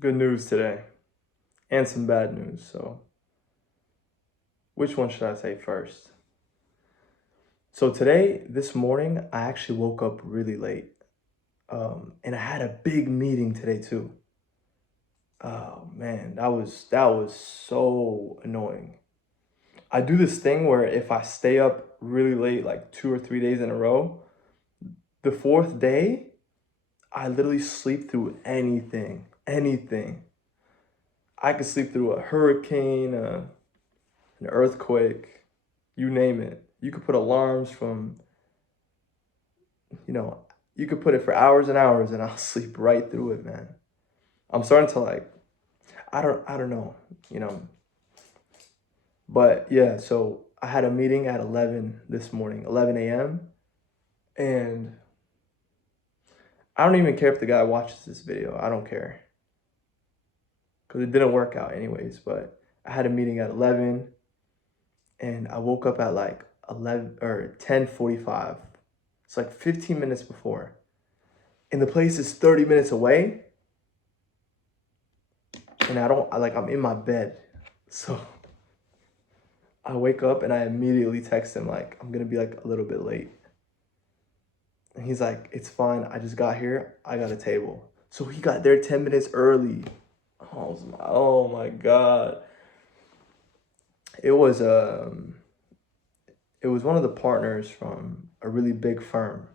good news today and some bad news. So, which one should I say first? So, this morning, I actually woke up really late. And I had a big meeting today too. Oh man, that was so annoying. I do this thing where if I stay up really late, like 2 or 3 days in a row, the fourth day, I literally sleep through anything. Anything. I could sleep through a hurricane, an earthquake, you name it. You could put alarms from, you know, you could put it for hours and hours and I'll sleep right through it, man. I'm starting to like, I don't know, you know. But yeah, so I had a meeting at 11 this morning, 11 a.m. And I don't even care if the guy watches this video. I don't care. Because it didn't work out anyways. But I had a meeting at 11 and I woke up at like 11 or 10:45. It's like 15 minutes before. And the place is 30 minutes away. And I'm in my bed. So I wake up and I immediately text him like, I'm going to be like a little bit late. And he's like, it's fine. I just got here. I got a table. So he got there 10 minutes early. Oh my God. It was it was one of the partners from a really big firm.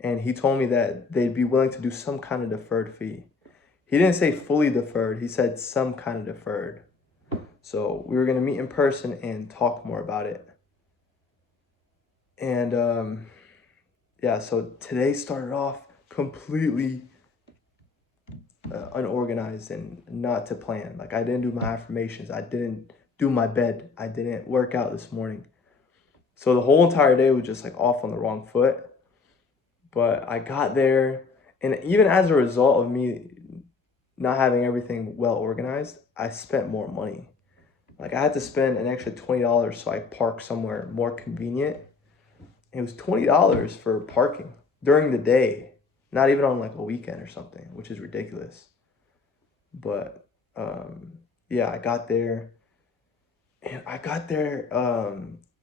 And he told me that they'd be willing to do some kind of deferred fee. He didn't say fully deferred. He said some kind of deferred. So we were going to meet in person and talk more about it. And yeah, so today started off completely unorganized and not to plan. Like I didn't do my affirmations. I didn't do my bed. I didn't work out this morning. So the whole entire day was just like off on the wrong foot. But I got there, and even as a result of me not having everything well organized, I spent more money. Like I had to spend an extra $20 so I park somewhere more convenient. It was $20 for parking during the day, not even on like a weekend or something, which is ridiculous. But yeah, I got there,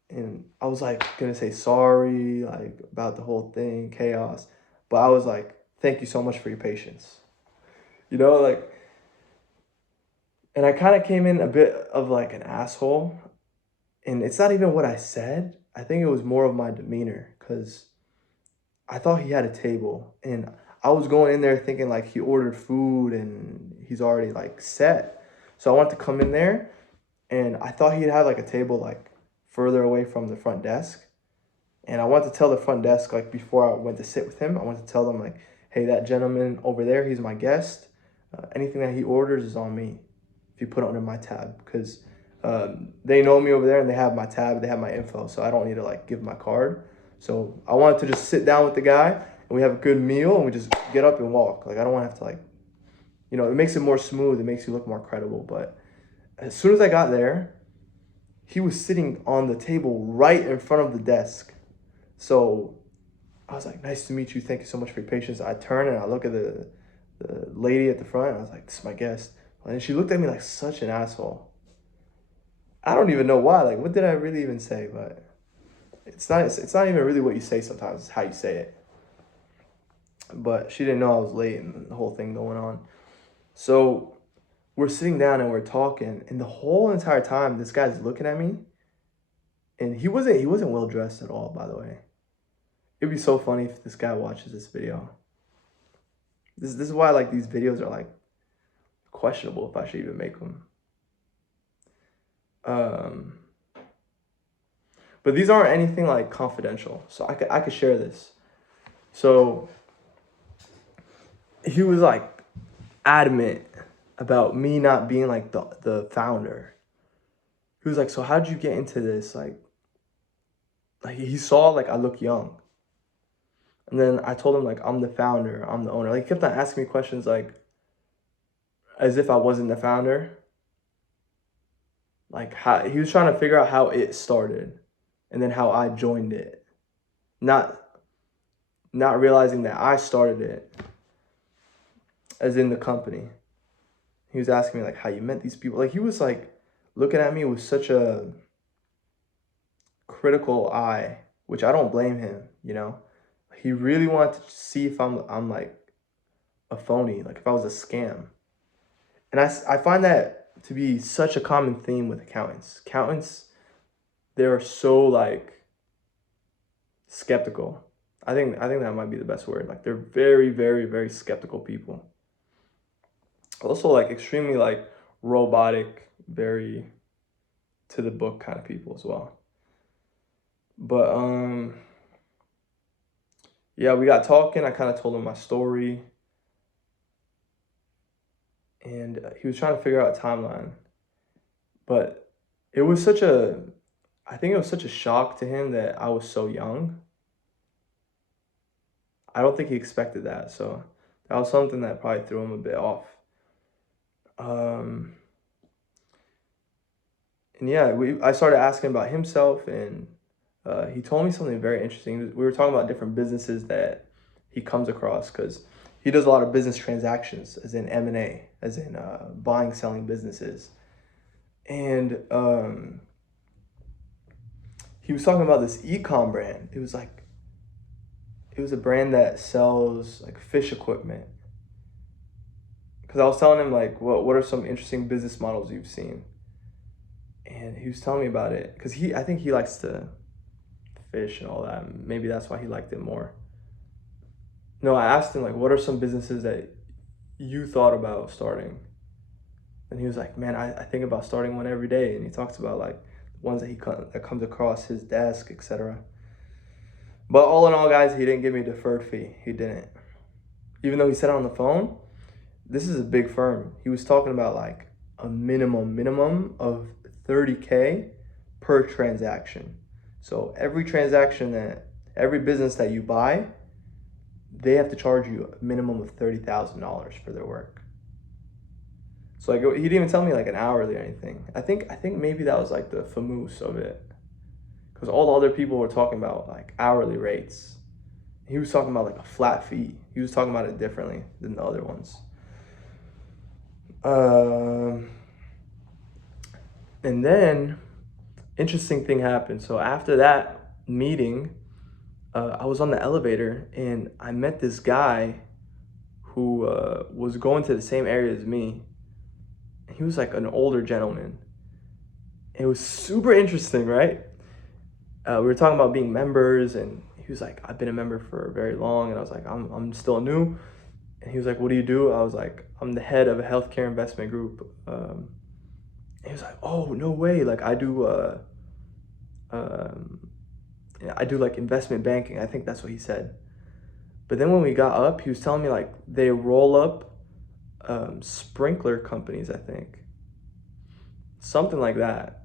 and I was like gonna say sorry, like about the whole thing, chaos. But I was like, thank you so much for your patience. You know, like, and I kind of came in a bit of like an asshole, and it's not even what I said. I think it was more of my demeanor, because I thought he had a table, and I was going in there thinking like he ordered food and he's already like set. So I wanted to come in there, and I thought he'd have like a table like further away from the front desk. And I wanted to tell the front desk, like before I went to sit with him, I wanted to tell them like, hey, that gentleman over there, he's my guest. Anything that he orders is on me if you put it under my tab, because they know me over there and they have my tab, they have my info, so I don't need to like give my card. So I wanted to just sit down with the guy and we have a good meal and we just get up and walk. Like I don't want to have to like, you know, it makes it more smooth, it makes you look more credible. But as soon as I got there, he was sitting on the table right in front of the desk. So I was like, nice to meet you. Thank you so much for your patience. I turn and I look at the lady at the front. And I was like, this is my guest. And she looked at me like such an asshole. I don't even know why. Like, what did I really even say? But it's not even really what you say sometimes. It's how you say it. But she didn't know I was late and the whole thing going on. So we're sitting down and we're talking. And the whole entire time, this guy's looking at me. And he wasn't well dressed at all, by the way. It'd be so funny if this guy watches this video. This is why like these videos are like questionable if I should even make them. But these aren't anything like confidential, so I could share this. So he was like adamant about me not being like the founder. He was like, so how'd you get into this? Like he saw like I look young. And then I told him like I'm the founder, I'm the owner. Like he kept on asking me questions like as if I wasn't the founder. Like how he was trying to figure out how it started and then how I joined it. Not realizing that I started it as in the company. He was asking me like how you met these people. Like he was like looking at me with such a critical eye, which I don't blame him, you know. He really wanted to see if I'm like a phony, like if I was a scam. And I find that to be such a common theme with accountants. Accountants, they're so like skeptical. I think that might be the best word. Like they're very, very, very skeptical people. Also like extremely like robotic, very to the book kind of people as well. But yeah, we got talking. I kind of told him my story, and he was trying to figure out a timeline. But it was such a, I think it was such a shock to him that I was so young. I don't think he expected that, so that was something that probably threw him a bit off. Um, and yeah, I started asking about himself, and he told me something very interesting. We were talking about different businesses that he comes across because he does a lot of business transactions, as in M&A, as in buying, selling businesses. And he was talking about this e-com brand. It was a brand that sells like fish equipment. Because I was telling him like, what are some interesting business models you've seen? And he was telling me about it because I think he likes to fish and all that. Maybe that's why he liked it more. No, I asked him like, what are some businesses that you thought about starting? And he was like, man, I think about starting one every day. And he talks about like the ones that comes across his desk, etc. But all in all, guys, he didn't give me a deferred fee. He didn't. Even though he said it on the phone, this is a big firm. He was talking about like a minimum of 30K per transaction. So every business that you buy, they have to charge you a minimum of $30,000 for their work. So like he didn't even tell me like an hourly or anything. I think maybe that was like the famous of it, because all the other people were talking about like hourly rates. He was talking about like a flat fee. He was talking about it differently than the other ones. And then interesting thing happened. So after that meeting, I was on the elevator and I met this guy who was going to the same area as me. He was like an older gentleman. It was super interesting, right? We were talking about being members, and he was like, I've been a member for very long. And I was like, I'm still new. And he was like, what do you do? I was like, I'm the head of a healthcare investment group. He was like, oh, no way. Like I do like investment banking. I think that's what he said. But then when we got up, he was telling me like they roll up sprinkler companies, I think. Something like that.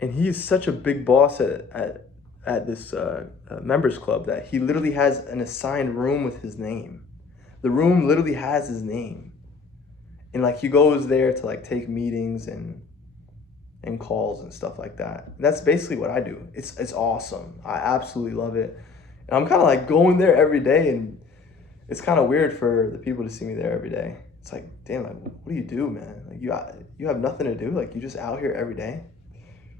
And he's such a big boss at this members club that he literally has an assigned room with his name. The room literally has his name. And like he goes there to like take meetings and calls and stuff like that. And that's basically what I do. It's awesome. I absolutely love it. And I'm kind of like going there every day, and it's kind of weird for the people to see me there every day. It's like, damn, like, what do you do, man? Like you have nothing to do? Like you just out here every day?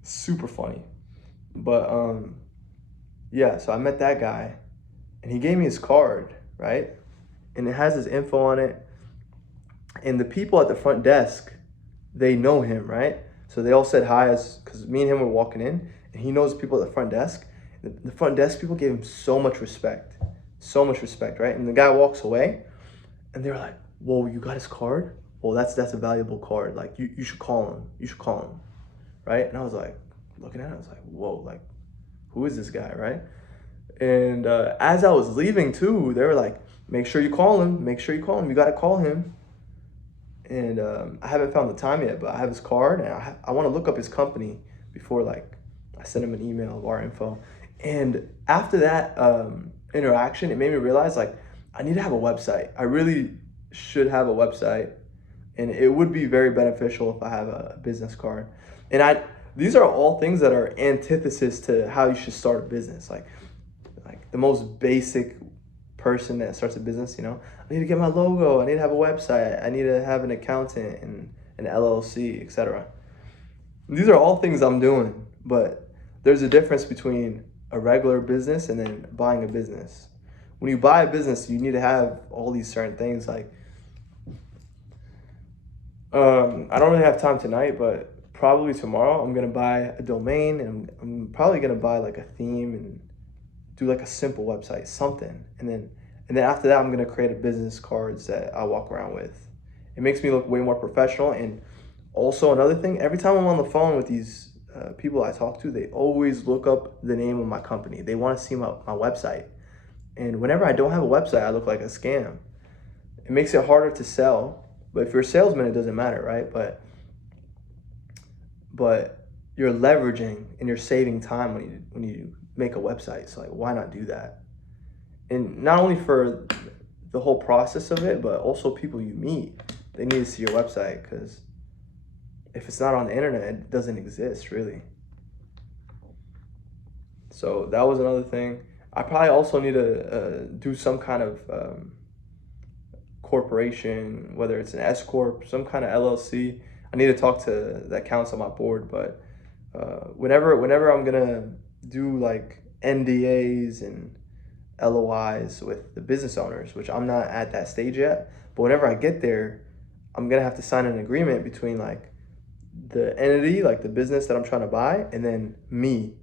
Super funny. But yeah, so I met that guy and he gave me his card, right? And it has his info on it. And the people at the front desk, they know him, right? So they all said hi because me and him were walking in, and he knows people at the front desk. The front desk people gave him so much respect, right? And the guy walks away, and they're like, whoa, you got his card? Well, that's a valuable card. Like, you should call him. You should call him, right? And I was like, looking at it, I was like, whoa, like, who is this guy, right? And as I was leaving, too, they were like, make sure you call him. Make sure you call him. You got to call him. And I haven't found the time yet, but I have his card, and I want to look up his company before, like, I send him an email of our info. And after that interaction, it made me realize, like, I need to have a website. I really should have a website, and it would be very beneficial if I have a business card. And these are all things that are antithesis to how you should start a business. Like the most basic person that starts a business, you know, I need to get my logo, I need to have a website, I need to have an accountant and an LLC, etc. These are all things I'm doing, but there's a difference between a regular business and then buying a business. When you buy a business, you need to have all these certain things. Like, I don't really have time tonight, but probably tomorrow I'm gonna buy a domain, and I'm probably gonna buy like a theme and do like a simple website, something, and then after that I'm gonna create a business cards that I walk around with. It makes me look way more professional. And also another thing, every time I'm on the phone with these people I talk to, they always look up the name of my company. They want to see my website. And whenever I don't have a website, I look like a scam. It makes it harder to sell. But if you're a salesman, it doesn't matter, right? But you're leveraging and you're saving time when you make a website. So like, why not do that? And not only for the whole process of it, but also people you meet, they need to see your website, because if it's not on the internet, it doesn't exist really. So that was another thing. I probably also need to do some kind of corporation, whether it's an S corp, some kind of LLC. I need to talk to the accounts on my board, but whenever I'm gonna do like NDAs and LOIs with the business owners, which I'm not at that stage yet, but whenever I get there, I'm gonna have to sign an agreement between like the entity, like the business that I'm trying to buy, and then me.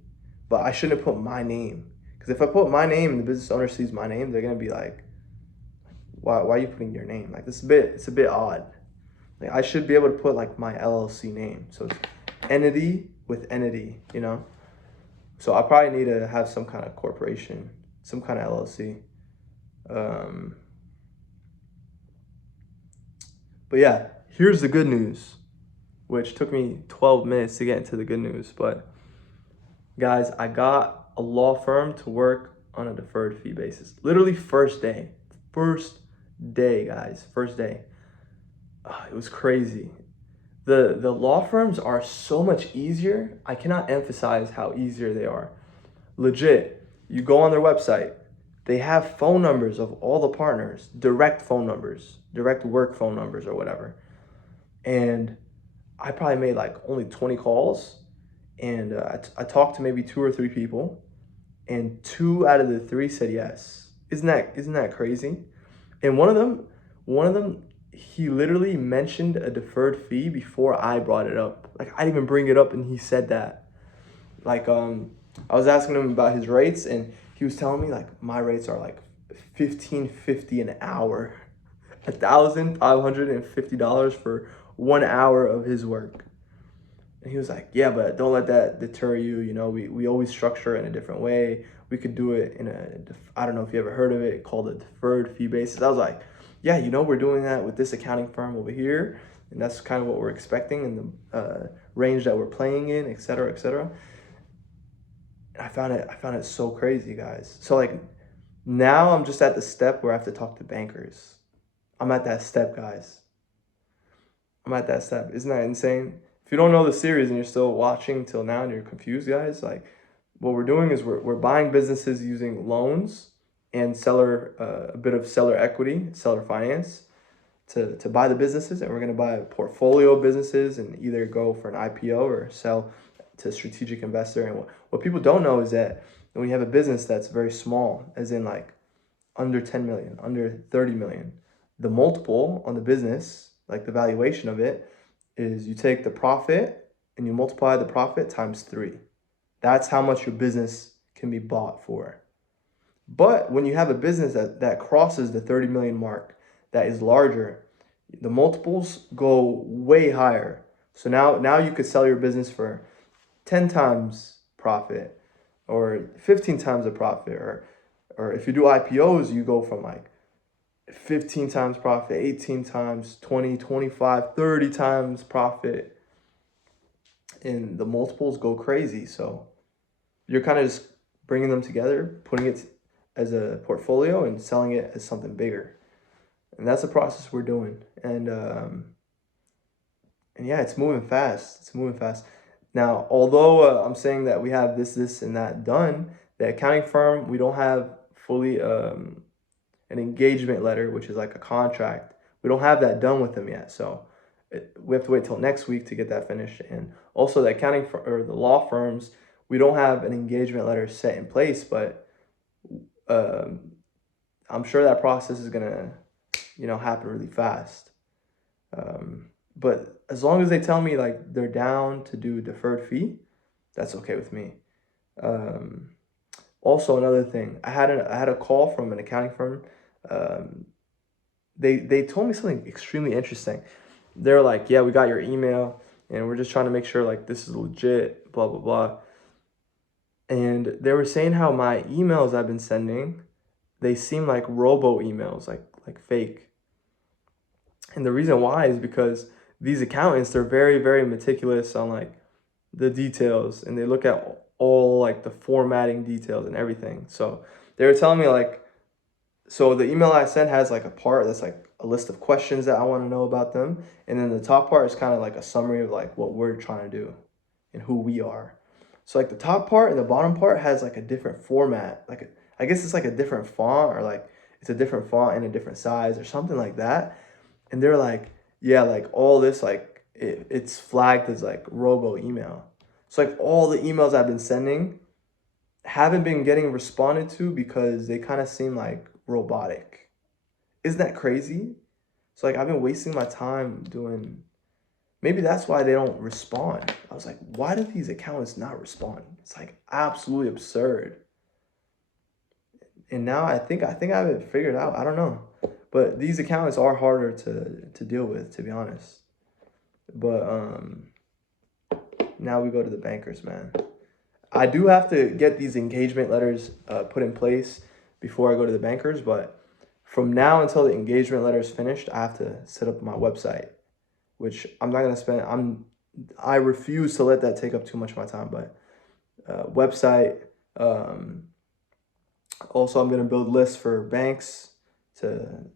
But I shouldn't put my name, because if I put my name and the business owner sees my name, they're gonna be like, why are you putting your name? Like, it's a bit odd. Like, I should be able to put like my LLC name, so it's entity with entity, you know. So I probably need to have some kind of corporation, some kind of LLC. But yeah, here's the good news, which took me 12 minutes to get into the good news. But guys, I got a law firm to work on a deferred fee basis. Literally first day, guys, first day. It was crazy. The law firms are so much easier. I cannot emphasize how easier they are. Legit, you go on their website, they have phone numbers of all the partners, direct phone numbers, direct work phone numbers or whatever. And I probably made like only 20 calls, and I talked to maybe 2 or 3 people, and 2 out of the 3 said yes. Isn't that crazy? And one of them, he literally mentioned a deferred fee before I brought it up. Like, I didn't even bring it up, and he said that. Like, I was asking him about his rates, and he was telling me like my rates are like $15.50 an hour, $1,550 for 1 hour of his work. And he was like, yeah, but don't let that deter you. You know, we always structure it in a different way. We could do it in I don't know if you ever heard of it, called a deferred fee basis. I was like, yeah, you know, we're doing that with this accounting firm over here. And that's kind of what we're expecting in the range that we're playing in, et cetera, et cetera. And I found it so crazy, guys. So like, now I'm just at the step where I have to talk to bankers. I'm at that step, guys. I'm at that step. Isn't that insane? If you don't know the series and you're still watching till now and you're confused, guys, like, what we're doing is we're buying businesses using loans and a bit of seller equity, seller finance to buy the businesses. And we're going to buy a portfolio of businesses and either go for an IPO or sell to a strategic investor. And what people don't know is that when you have a business that's very small, as in like under 10 million, under 30 million, the multiple on the business, like the valuation of it, is you take the profit and you multiply the profit times 3. That's how much your business can be bought for. But when you have a business that crosses the 30 million mark, that is larger, the multiples go way higher. So now you could sell your business for 10 times profit or 15 times the profit, or if you do IPOs, you go from like 15 times profit, 18 times, 20, 25, 30 times profit, and the multiples go crazy. So you're kind of just bringing them together, putting it as a portfolio and selling it as something bigger. And that's the process we're doing. And yeah, it's moving fast. It's moving fast. Now, although I'm saying that we have this, and that done, the accounting firm, we don't have fully an engagement letter, which is like a contract. We don't have that done with them yet, so we have to wait till next week to get that finished. And also the accounting or the law firms, we don't have an engagement letter set in place, but um, I'm sure that process is gonna, happen really fast. But as long as they tell me like they're down to do a deferred fee, that's okay with me. Um, Also, another thing, I had a call from an accounting firm. Um, they told me something extremely interesting. They're like, "Yeah, we got your email, and we're just trying to make sure like this is legit." Blah blah blah. And they were saying how my emails I've been sending, they seem like robo emails, like fake. And the reason why is because these accountants, they're very very meticulous on like the details, and they look at all like the formatting details and everything. So they were telling me like, so the email I sent has like a part that's like a list of questions that I want to know about them, and then the top part is kind of like a summary of like what we're trying to do and who we are. So like the top part and the bottom part has like a different format, I guess it's like a different font, or like it's a different font and a different size or something like that. And they're like, yeah, like all this, like it's flagged as like robo email. So like all the emails I've been sending haven't been getting responded to because they kind of seem like robotic. Isn't that crazy? So like I've been wasting my time doing, maybe that's why they don't respond. I was like, why do these accountants not respond? It's like absolutely absurd. And now I think I have it figured out. I don't know. But these accountants are harder to deal with, to be honest. But now we go to the bankers, man. I do have to get these engagement letters put in place before I go to the bankers, but from now until the engagement letter is finished, I have to set up my website, which I'm not gonna spend. I refuse to let that take up too much of my time. But website. Also, I'm gonna build lists for banks to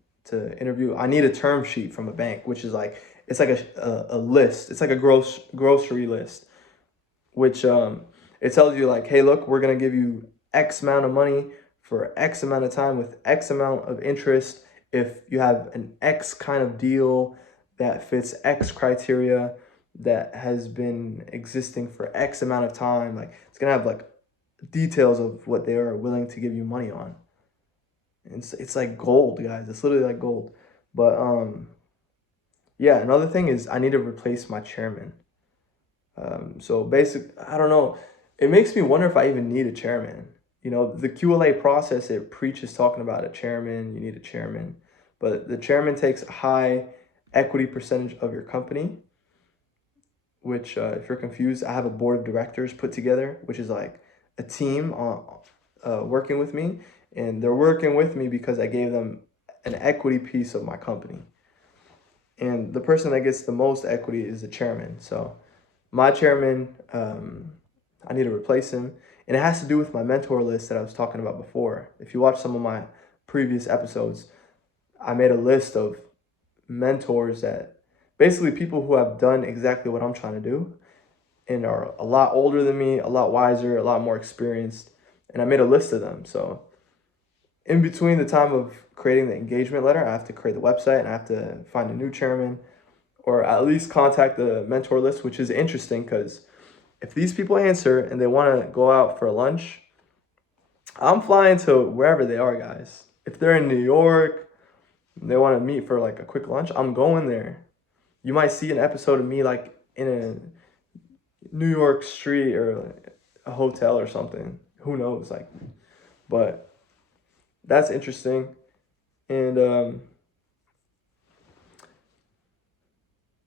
interview. I need a term sheet from a bank, which is like it's like a list. It's like a grocery list, which it tells you like, hey, look, we're gonna give you X amount of money for X amount of time with X amount of interest if you have an X kind of deal that fits X criteria that has been existing for X amount of time. Like it's gonna have like details of what they are willing to give you money on. It's like gold, guys. It's literally like gold. But yeah, another thing is I need to replace my chairman. So I don't know. It makes me wonder if I even need a chairman. The QLA process, it preaches talking about a chairman. You need a chairman, but the chairman takes a high equity percentage of your company. Which, if you're confused, I have a board of directors put together, which is like a team working with me, and they're working with me because I gave them an equity piece of my company. And the person that gets the most equity is the chairman. So my chairman, I need to replace him. And it has to do with my mentor list that I was talking about before. If you watch some of my previous episodes, I made a list of mentors that basically people who have done exactly what I'm trying to do and are a lot older than me, a lot wiser, a lot more experienced. And I made a list of them. So in between the time of creating the engagement letter, I have to create the website and I have to find a new chairman, or at least contact the mentor list, which is interesting because if these people answer and they want to go out for lunch, I'm flying to wherever they are, guys. If they're in New York, they want to meet for like a quick lunch, I'm going there. You might see an episode of me like in a New York street or a hotel or something. Who knows? But that's interesting. And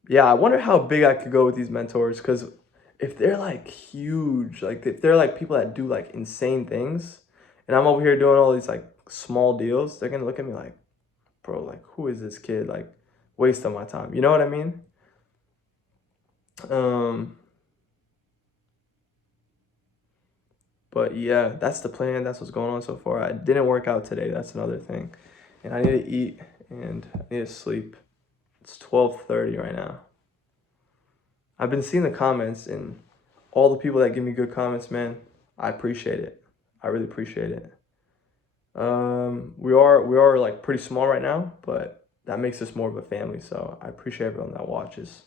yeah, I wonder how big I could go with these mentors, because if they're like huge, like if they're like people that do like insane things, and I'm over here doing all these like small deals, they're gonna look at me like, bro, like who is this kid? Like, waste of my time. You know what I mean? Um, but yeah, that's the plan. That's what's going on so far. I didn't work out today. That's another thing. And I need to eat and I need to sleep. It's 12:30 right now. I've been seeing the comments and all the people that give me good comments, man. I appreciate it. I really appreciate it. We are like pretty small right now, but that makes us more of a family. So I appreciate everyone that watches.